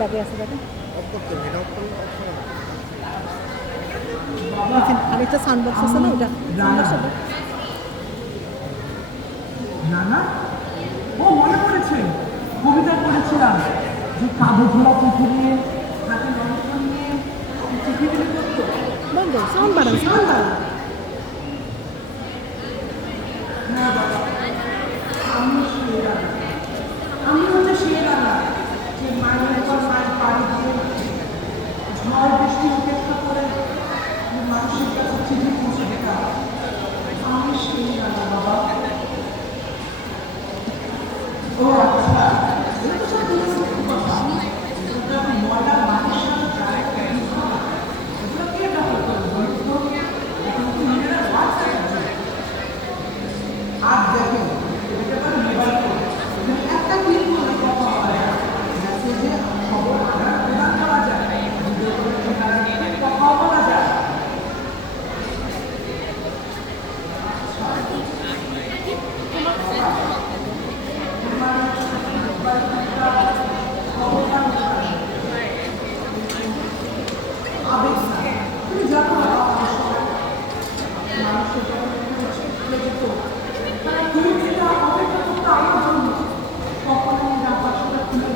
ব্যাগে আছে দেখেন। আরেকটা সাউন্ড বক্স আছে না, ওটা না না, ও মনে পড়েছে, কবিতা পড়েছিলাম যে কাঁধে ঝোলা পুঁথি নিয়ে হাতে লণ্ঠন নিয়ে চিঠি দিলে করতো। বন্ধ, সাউন্ড বাড়ান, সাউন্ড বাড়ান। হ্যাঁ বাবা, আমি সেই রানা, আমি হচ্ছে সেই রানা যে মায়ের পর মায়ের বাড়ি দিয়ে ঝড় বৃষ্টি উপেক্ষা করে মানুষের কাছে চিঠি পৌঁছে দিতাম। আমি সেই রানা বাবা। ও আচ্ছা, এটা তো সব পুরনো কথা। এটা ময়দার মাটির সাথে যায় এগুলো কে দখল করে বলতো? এখন তো নিজেরা হোয়াটসঅ্যাপ আছে। আর দেখেন, এটা তো মোবাইল ফোন, একটা ক্লিক করলে কথা হয়, মেসেজে খবর আদান প্রদান করা যায়, ভিডিও করে কথা বলা যায়। আবেগ না, তুমি জানো না মানুষের যেত, তারা তুমি কিন্তু অপেক্ষা করতে আমার জন্য। কখন আমি ডাব্বাসটা খুলে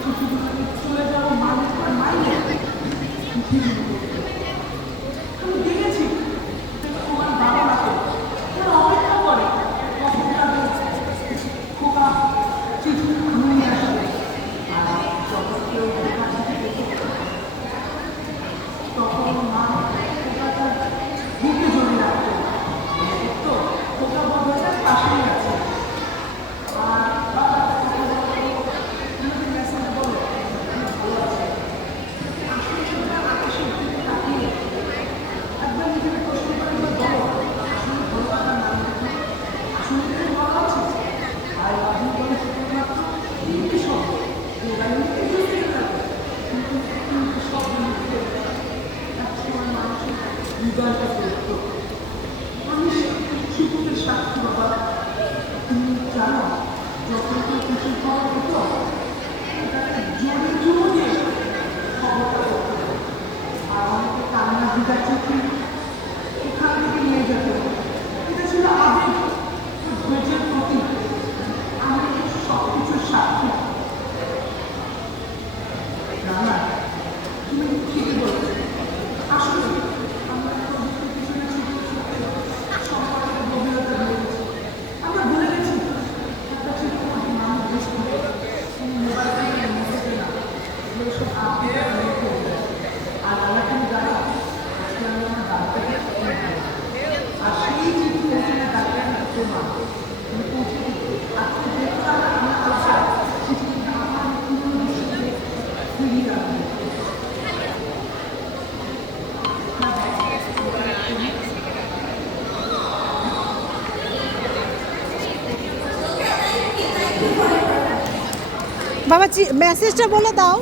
চিঠিগুলো চলে যাবো মাইলের পর মাইলে। আমি দেখেছি তোমার বাবা মাকে তারা অপেক্ষা করে কখন তাদের খোকা চিঠি নিয়ে আসবে। আর যখন কেউ খোকা চিঠি দেখে তখন মা খোকাটা বুকে জড়িয়ে রাখতো, তো খোকা বাবাটার পাশেই আছে। আর বাবা তোমাকে মেসেজ বলো ভালো আছে। আসলে সেটা আকাশের দিকে তাকিয়ে একবার নিজেকে প্রশ্ন করে বলো, আসলে ভালো লাগার নাম কি? আসলে তুমি ভালো আছে? আই লাভ ইউ বলে শুধুমাত্র তিনটি শব্দ, এই লাইনে বুঝতে থাকে, কিন্তু তিনটি শব্দ লিখতে একসময় মানুষের হৃদয়টা করত। আমি শিশুদের সাক্ষী বাবা। তুমি জানো, যখন কেউ কিছু খবর হতো এটাকে জোরে জোরে খবরটা করতো, আর অনেকে কান্না ভিজা চিঠি এখান থেকে নিয়ে যেত। এটা ছিল আবেগ, ধৈর্যের প্রতীক। আমি সব কিছুর সাক্ষী। রানা, তুমি ঠিকই বলছো। আসলে আমরা প্রযুক্তির পিছনে ছুটে ছুটে সম্পর্কের গভীরতা ভুলে গেছি। আমরা ভুলে গেছি একটা চিঠি আমাদের মানুষ বেশ করে তুমি মোবাইল থেকে মেসেজ না, এগুলো সব আপনি লিখে দেয়। আর আমরা তুমি জানো, আজকে আমি আমার দাদাকে ফোন করি, আর সেই চিঠি পৌঁছে না দাদাকে আমি তোমার তুমি পৌঁছে দিতে আজকে যেহেতু আমার আশা চিঠিটা আমার পুরনো দৃষ্টিতে ফিরিয়ে রাখবে। বাবা মেসেজটা বলে দাও।